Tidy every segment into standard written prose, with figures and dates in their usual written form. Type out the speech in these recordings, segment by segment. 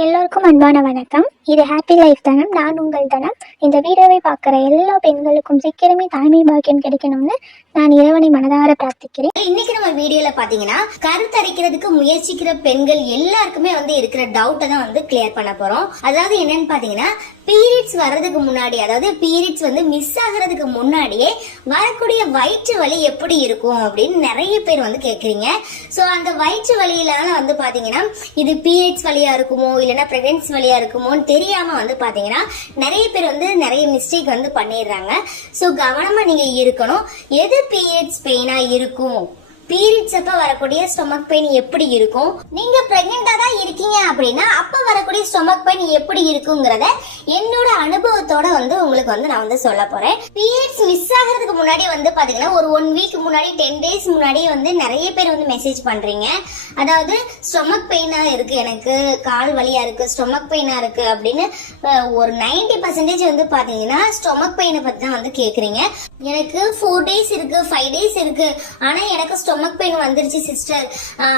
எல்லோருக்கும் அன்பான வணக்கம். இது ஹாப்பி லைஃப் தனம். நான் உங்கள் தனம். இந்த வீடியோவை பார்க்குற எல்லா பெண்களுக்கும் சீக்கிரமே தாய்மை பாக்கியம் கிடைக்கணும்னு நான் இறைவனை மனதார பிரார்த்திக்கிறேன். இன்னைக்கு நம்ம வீடியோல பாத்தீங்கன்னா கருத்தரிக்கிறதுக்கு முயற்சிக்கிற பெண்கள் எல்லாருக்குமே இருக்கிற டவுட்டை தான் கிளியர் பண்ண போறோம். அதாவது என்னன்னு பாத்தீங்கன்னா பீரியட்ஸ் வர்றதுக்கு முன்னாடி, அதாவது பீரியட்ஸ் மிஸ் ஆகிறதுக்கு முன்னாடியே வரக்கூடிய வயிற்று வலி எப்படி இருக்கும் அப்படின்னு நிறைய பேர் கேக்குறீங்க. சோ அந்த வயிற்று வலியில பாத்தீங்கன்னா இது பீரியட்ஸ் வலியா இருக்குமோ இல்லைன்னா பிரெக்னன்சி வலியா இருக்குமோன்னு தெரியாம பாத்தீங்கன்னா நிறைய பேர் நிறைய மிஸ்டேக் பண்ணிடுறாங்க. சோ கவனமா நீங்க இருக்கணும். எது பீரியட்ஸ் பெயினா இருக்கும், பீரியட்ஸ் அப்ப வரக்கூடிய ஸ்டொமக் பெயின் எப்படி இருக்கும், நீங்க பிரெக்னெண்டா தான் இருக்கீங்க அப்படின்னா அப்ப வரக்கூடிய ஸ்டொமக் பெயின் எப்படி இருக்குங்கிறத என்னோட அனுபவத்தோட உங்களுக்கு நான் சொல்ல போறேன். பீரியட்ஸ் மிஸ் ஆகிறதுக்கு முன்னாடி பாத்தீங்கன்னா ஒரு 1 வீக் முன்னாடி 10 டேஸ் முன்னாடி நிறைய பேர் மெசேஜ் பண்றீங்க. அதாவது ஸ்டொமக் பெயினா இருக்கு, எனக்கு கால் வலியா இருக்கு, ஸ்டொமக் பெயினா இருக்கு அப்படின்னு ஒரு 90% பாத்தீங்கன்னா ஸ்டொமக் பெயினை பத்தி தான் கேக்குறீங்க. எனக்கு 4 டேஸ் இருக்கு, 5 டேஸ் இருக்கு, ஆனா எனக்கு ஸ்டொமக் பெயின் வந்துருச்சு சிஸ்டர்,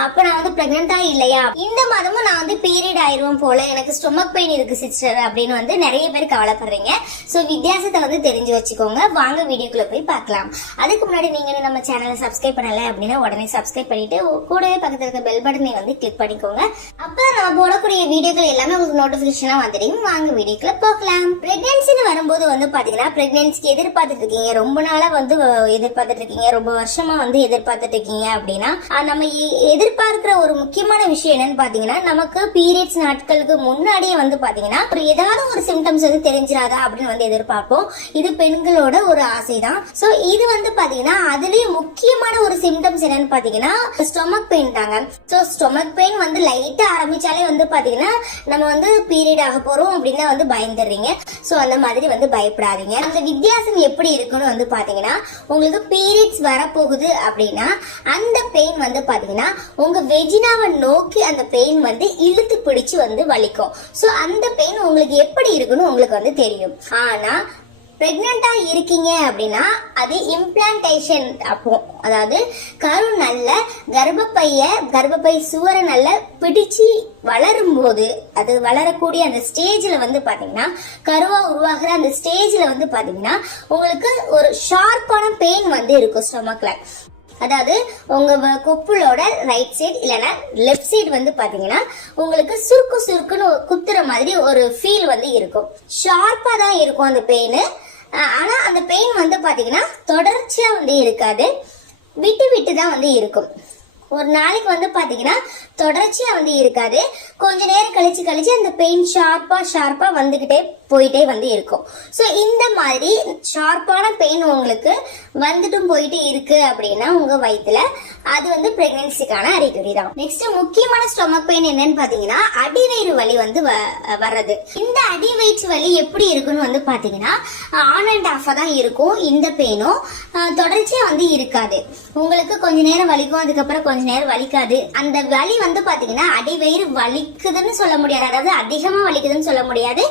அப்ப நான் பிரெக்னெண்டா இல்லையா, இந்த மாதமும் நான் பீரியட் ஆயிருவோம் போல, எனக்கு ஸ்டொமக் பெயின் இருக்கு சிஸ்டர் அப்படின்னு நிறைய பேர் கவலைப்படுறீங்க. சோ வித்தியாசத்தை தெரிஞ்சு வச்சுக்கோங்க. வாங்க வீடியோக்குள்ள போய் பார்க்கலாம். அதுக்கு முன்னாடி நீங்க நம்ம சேனலை சப்ஸ்கிரைப் பண்ணல அப்படின்னா உடனே சப்ஸ்கிரைப் பண்ணிட்டு கூடவே பக்கத்துல இருக்க பெல் பட்டனை கிளிக் பண்ணிக்கோங்க. அப்ப நம்ம போடக்கூடிய வீடியோக்கள் எல்லாமே உங்களுக்கு நோட்டிபிகேஷனா வந்துடும். வாங்க வீடியோக்குள்ள போகலாம். பிரெக்னன்சின்னு வரும்போது பாத்தீங்கன்னா பிரெக்னன்சிக்கு எதிர்பார்த்துட்டு இருக்கீங்க, ரொம்ப நாளா எதிர்பார்த்துட்டு இருக்கீங்க, ரொம்ப வருஷமா எதிர்பார்த்துட்டு இருக்கீங்க அப்படின்னா நம்ம எதிர்பார்க்கிற ஒரு முக்கியமான விஷயம் என்னன்னு பாத்தீங்கன்னா நமக்கு பீரியட்ஸ் நாட்களுக்கு முன்னாடியே பாத்தீங்கன்னா ஒரு ஏதாவது ஒரு சிம்டம்ஸ் தெரிஞ்சிராதா அப்படின்னு எதிர்பார்ப்போம். இது பெண்களோட ஒரு ஆசைதான். சோ இது பாத்தீங்கன்னா அதுலயும் முக்கியமான ஒரு சிம்டம்ஸ் என்னன்னு பாத்தீங்கன்னா ஸ்டொமக் பெயின் தாங்க. சோ ஸ்டொமக் பெயின் லைட்டா ஆரம்பிச்சாலே பாத்தீங்கன்னா நம்ம பீரியட் ஆக போறோம் அப்படின்னு பயந்துடுறீங்க. சோ அந்த மாதிரி பயப்படாதீங்க. அந்த வித்தியாசம் எப்படி இருக்குன்னு பாத்தீங்கன்னா உங்களுக்கு பீரியட்ஸ் வரப்போகுது அப்படின்னா அந்த பெயின் பாத்தீங்கன்னா உங்க வெஜினாவை நோக்கி அந்த பெயின் இழுத்து பிடிச்சு வலிக்கும். சோ அந்த பெயின் உங்களுக்கு எப்படி இருக்குன்னு உங்களுக்கு தெரியும். ஆனா பிரெக்னெண்டா இருக்கீங்க அப்படின்னா அது இம்ப்ளான்டேஷன். அப்போ அதாவது கரு நல்ல கர்ப்பப்பை சுவரை நல்ல பிடிச்சு வளரும் போது, அது வளரக்கூடிய அந்த ஸ்டேஜ்ல பாத்தீங்கன்னா கருவா உருவாகிற அந்த ஸ்டேஜ்ல பாத்தீங்கன்னா உங்களுக்கு ஒரு ஷார்ப்பான பெயின் இருக்கும் ஸ்டொமக்ல. அதாவது உங்க கொப்புளோட ரைட் சைடு இல்லைன்னா லெப்ட் சைடு பாத்தீங்கன்னா உங்களுக்கு சுருக்குன்னு குத்துற மாதிரி ஒரு ஃபீல் இருக்கும். ஷார்ப்பா தான் இருக்கும் அந்த பெயின். ஆனா அந்த பெயின் பாத்தீங்கன்னா தொடர்ச்சியா இருக்காது, விட்டு விட்டு தான் இருக்கும். ஒரு நாளைக்கு பாத்தீங்கன்னா தொடர்ச்சியா இருக்காது, கொஞ்ச நேரம் கழிச்சு அந்த பெயின் ஷார்ப்பா வந்துகிட்டே போயிட்டே இருக்கும். சோ இந்த மாதிரி ஷார்ப்பான பெயின் உங்களுக்கு வந்துட்டும் போயிட்டு இருக்கு அப்படின்னா உங்க வயிற்றுல அது பிரெக்னன்சிக்கான அறிகுறி தான். நெக்ஸ்ட் முக்கியமான ஸ்டொமக் பெயின் என்னன்னு பாத்தீங்கன்னா அடிவயிறு வலி வர்றது. இந்த அடிவயிற்று வலி எப்படி இருக்குன்னு பாத்தீங்கன்னா ஆன் அண்ட் ஆஃபா தான் இருக்கும். இந்த பெயினும் தொடர்ச்சியா இருக்காது. உங்களுக்கு கொஞ்ச நேரம் வலிக்கும், அதுக்கப்புறம் கொஞ்ச நேரம் வலிக்காது. அந்த வலி பாத்தீங்கன்னா அடிவயிறு வலிக்குதுன்னு சொல்ல முடியாது, அதாவது அதிகமா வலிக்குதுன்னு சொல்ல முடியாது,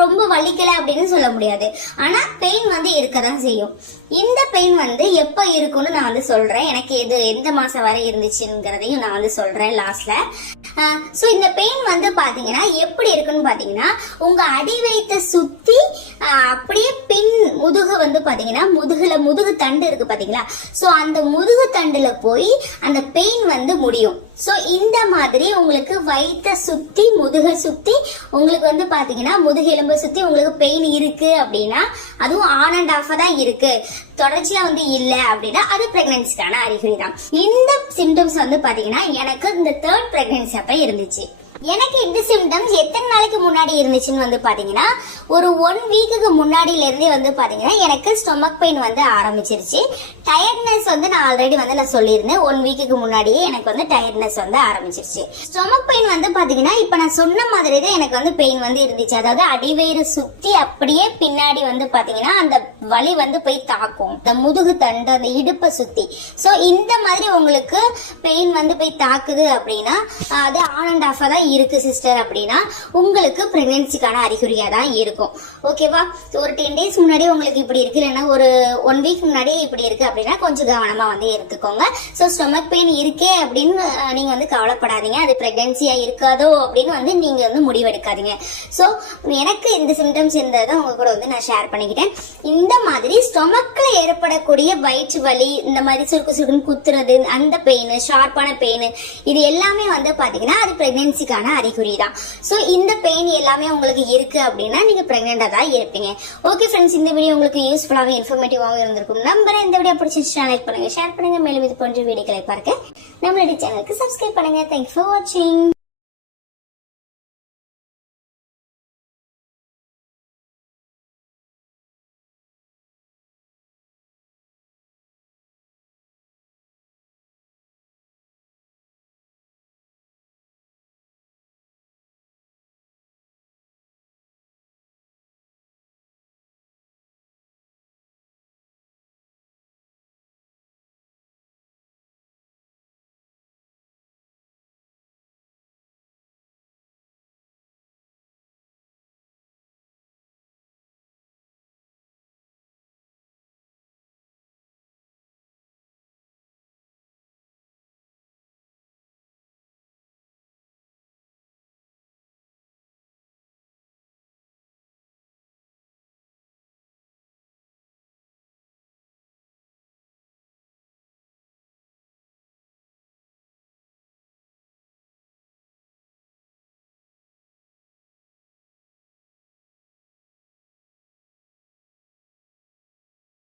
ரொம்ப வலிக்கல அப்படின்னு சொல்ல முடியாது. ஆனா பெயின் இருக்கதான் செய்யும். இந்த பெயின் எப்ப இருக்கும்னு நான் சொல்றேன். எனக்கு எந்த மாசம் வரை இருந்துச்சுங்கிறதையும் நான் சொல்றேன் லாஸ்ட்ல. சோ இந்த பெயின் பாத்தீங்கன்னா எப்படி இருக்குன்னு பாத்தீங்கன்னா உங்க அடிவயித்தை சுத்தி அப்படியே பின் முதுகு பாத்தீங்கன்னா முதுகு தண்டு இருக்கு பாத்தீங்களா, சோ அந்த முதுகு தண்டுல போய் அந்த பெயின் முடியும். சோ இந்த மாதிரி உங்களுக்கு வயிற்ற சுத்தி முதுகை சுத்தி உங்களுக்கு பாத்தீங்கன்னா முதுகெலும்பை சுத்தி உங்களுக்கு பெயின் இருக்கு அப்படின்னா அதுவும் ஆன் அண்ட் ஆஃபா தான் இருக்கு, தொடர்ச்சியா இல்ல அப்படின்னா அது பிரெக்னன்சிக்கான அறிகுறி தான். இந்த சிம்டம்ஸ் பாத்தீங்கன்னா எனக்கு இந்த 3rd பிரெக்னன்சி அப்ப இருந்துச்சு. எனக்கு இந்த சிம்டம்ஸ் எத்தனை நாளைக்கு முன்னாடி இருந்துச்சுன்னு பாத்தீங்கன்னா ஒரு 1 வீக்குக்கு முன்னாடில இருந்தே பாத்தீங்கன்னா எனக்கு ஸ்டொமக் பெயின் ஆரம்பிச்சிருச்சு. டயர்ட்னஸ் நான் ஆல்ரெடி நான் சொல்லியிருந்தேன். 1 வீக்குக்கு முன்னாடியே எனக்கு டயர்ட்னஸ் ஆரம்பிச்சிருச்சு. ஸ்டொமக் பெயின் பாத்தீங்கன்னா இப்ப நான் சொன்ன மாதிரி தான் எனக்கு பெயின் இருந்துச்சு. அதாவது அடிவயிறு சுத்தி அப்படியே பின்னாடி பாத்தீங்கன்னா அந்த வலி போய் தாக்கும் இந்த முதுகு தண்டு, அந்த இடுப்பை சுத்தி. சோ இந்த மாதிரி உங்களுக்கு பெயின் போய் தாக்குது அப்படின்னா அது ஆன் அண்ட் ஆஃபா தான் இருக்கு சிஸ்டர் அப்படின்னா உங்களுக்கு பிரெக்னன்சிக்கான அறிகுறியா தான் இருக்கும். ஓகேவா? ஒரு 10 டேஸ் முன்னாடி உங்களுக்கு இப்படி இருக்கு, இல்லைன்னா ஒரு 1 வீக் முன்னாடியே இப்படி இருக்கு அப்படின்னா கொஞ்சம் கவனமா வந்து எடுத்துக்கோங்க. ஸோ ஸ்டொமக் பெயின் இருக்கே அப்படின்னு நீங்க வந்து கவலைப்படாதீங்க. அது பிரெக்னன்சியா இருக்காதோ அப்படின்னு வந்து நீங்க வந்து முடிவெடுக்காதீங்க. ஸோ எனக்கு இந்த சிம்டம்ஸ் இருந்ததை உங்க கூட வந்து நான் ஷேர் பண்ணிக்கிட்டேன். இந்த மாதிரி ஸ்டொமக்ல ஏற்படக்கூடிய வயிற்று வலி, இந்த மாதிரி சுருக்கு சுருக்குன்னு குத்துறது, அந்த பெயின், ஷார்ப்பான பெயின், இது எல்லாமே வந்து பாத்தீங்கன்னா அது பிரெக்னன்சிக்கான அறிகுறி தான். ஸோ இந்த பெயின் எல்லாமே உங்களுக்கு இருக்கு அப்படின்னா நீங்க பிரெக்னெண்டா தான் இருப்பீங்க. ஓகே ஃப்ரெண்ட்ஸ், இந்த வீடியோ உங்களுக்கு யூஸ்ஃபுல்லாகவும் இன்ஃபர்மேட்டிவாகவும் இருந்திருக்கும் நம்புறேன். இந்த வீடியோ பிடிச்சிருச்சுன்னா லைக் பண்ணுங்க, ஷேர் பண்ணுங்க. மேலும் இது போன்ற வீடியோக்களை பார்க்க நம்மளுடைய சேனலுக்கு சப்ஸ்கிரைப் பண்ணுங்க. தேங்க்யூ ஃபார் வாட்சிங்.